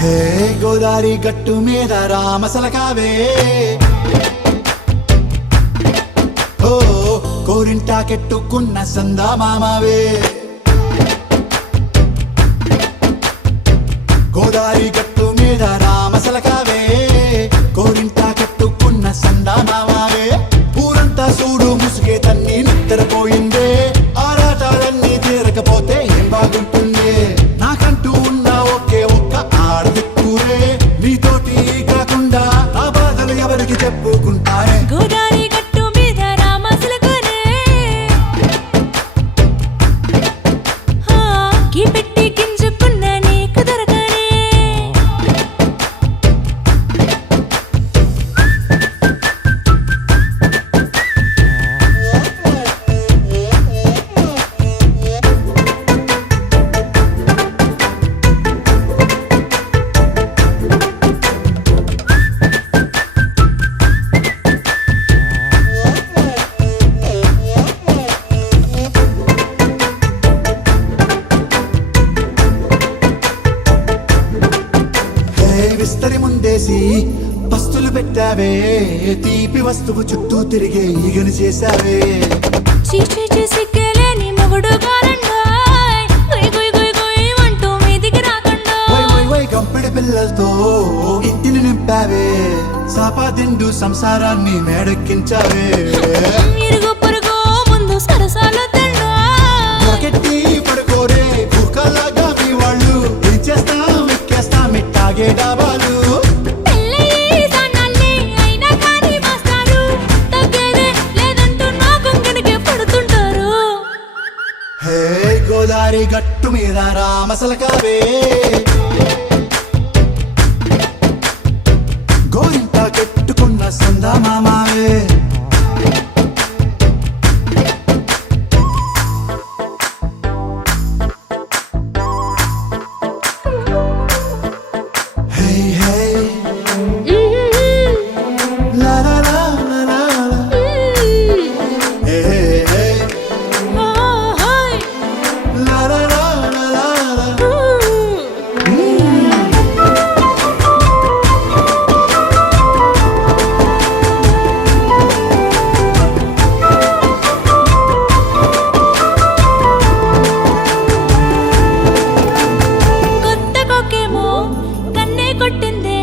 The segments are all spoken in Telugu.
హే గోదారి గట్టు మీద రామసలకావే ఓ కోరింటాకెట్టుకున్న సందా మామావే గోదారి గట్టు మీద రామసలకావే కోరింటాకెట్టుకున్న సందా మామావే ఊరంతా చూడు ముసుగే తన్ని నిద్రపోయిందే ఆరాటాలన్నీ తీరకపోతే ఏం బాగుంటుంది నాకంటూ ఉన్న ఒకే ఒక్క ఆడదిక్కురే నీతోటి కాకుండా ఆ బాధలు ఎవరికి చెప్పుకుంటారే గోదారి గట్టు మీద రామసలకనే కీ పెట్టి గింజుకున్న నీకు దొరకనే విస్తరి ముందేసి పస్తులు పెట్టావే తీపి వస్తువు చుట్టూ తిరిగే ఈగను చేశావే చీచి సిగ్గలేని మొగుడు కారండాయ్ గుయ్ గుయ్ గుయ్ గుయ్ అంటూ మీదికి రాకుండా వై వై వై గంపెడి పిల్లలతో ఇంటిని నింపావే సాపాదిండు సంసారాన్ని మేడెక్కించావే ఇరుగు పొరుగు ముందు సరసాలు తండా రాకెట్టి పడుకోరే భూకాలాగా మీ వాళ్ళు ఏం చేస్తాం ఎక్కేస్తాం ఇట్టాగే డాబాలు పెళ్ళయి సన్నాల్ని అయినా కానీ మాస్తారు తగ్గేదే లేదంటూ నా కొంగనికే పడుతుంటారు హే గోదారి గట్టు మీద రామసలకావే గోరింట కెట్టుకున్న సందా మామావే Hey, hey, la la la la la la. Hey, hey, hey, la la la la la la. కొత్త కొక్కేమో కన్నే కొట్టిందే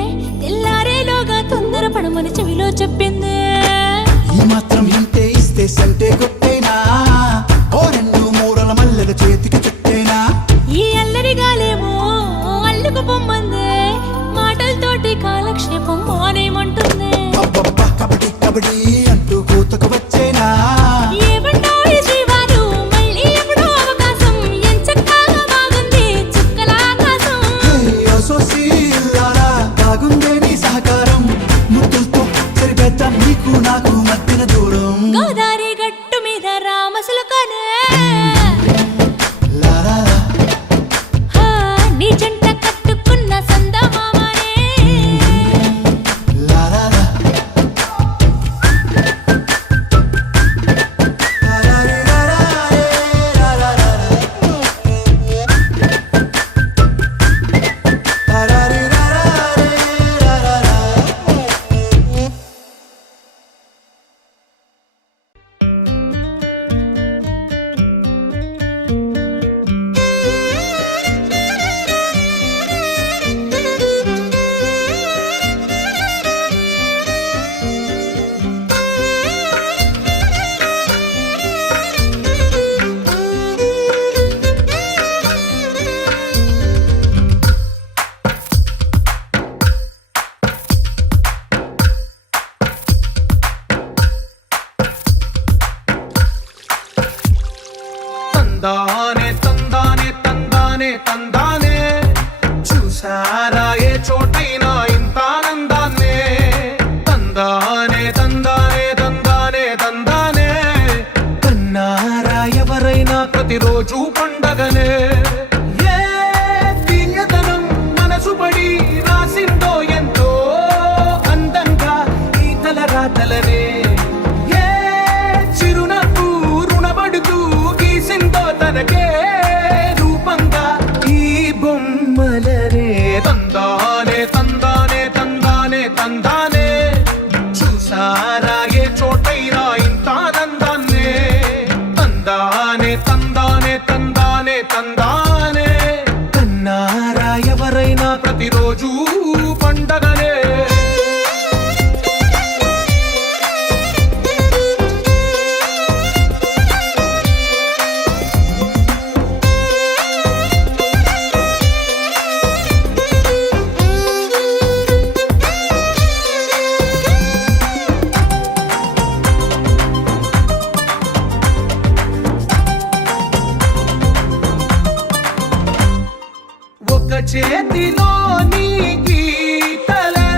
ఒక చేతిలోని గీతలే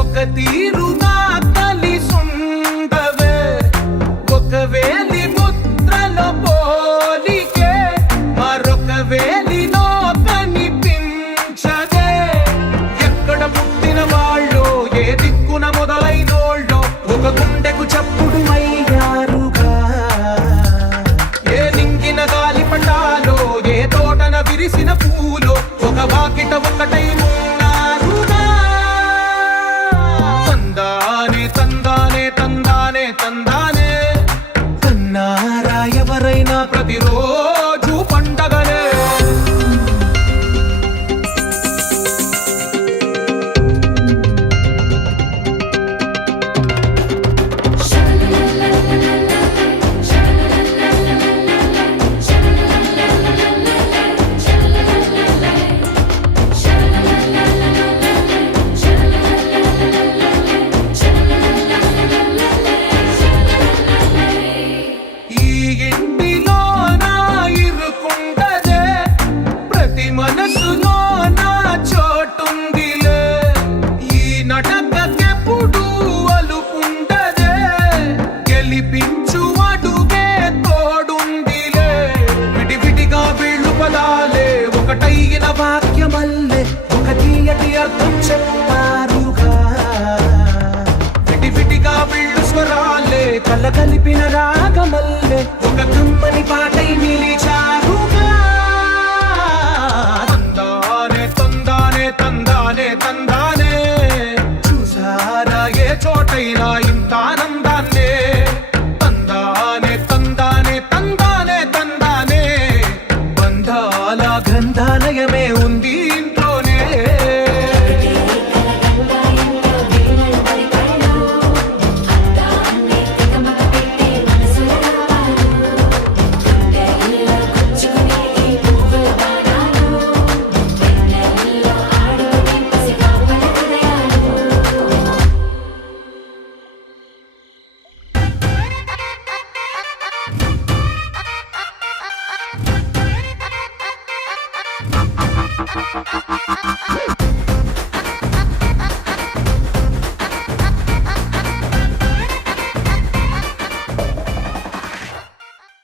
ఒక తీరుగా కలిసుండవే ఒక వేలి ముద్రలో పోలికే మరొక వేలిలో కనిపించదే ఎక్కడ పుట్టిన వాళ్ళు ఏ దిక్కున మొదలైనోళ్ళో ఒక గుండెకు చప్పుడు అయ్యారుగా ఏ నింగిన గాలి పటాలో ఏ తోటన విరిసిన పూలో ఒక వాకిట ఒకటై ఉన్నారుగా తందానే తందానే తందానే తందానే కన్నారా ఎవరైనా ప్రతిరోజు పండగనే ఈ ఇంటిలో నా ఇరుకుండదే ప్రతి మనసులో నా చోటుందిలే ఈ నటకెప్పుడు అలుపుండదే గెలిపించు అడుగే తోడుందిలే విడివిడిగా వీళ్ళు పదాలే ఒకటైన వాక్యమల్లే ఒక తీయటి అర్థం చెప్పారుగా విడివిడిగా వీళ్ళు స్వరాలే కలగలిపిన రాగమల్లే ఒక కమ్మని పాటై నిలిచారుగా తందానే తందానే తందానే తందానే చూసారా ఏ చోటైనా ఇంత ఆనందాన్నే తందానే తందానే తందానే తందానే బంధాల గ్రంథాలయమే ఉంది ఇంట్లోనే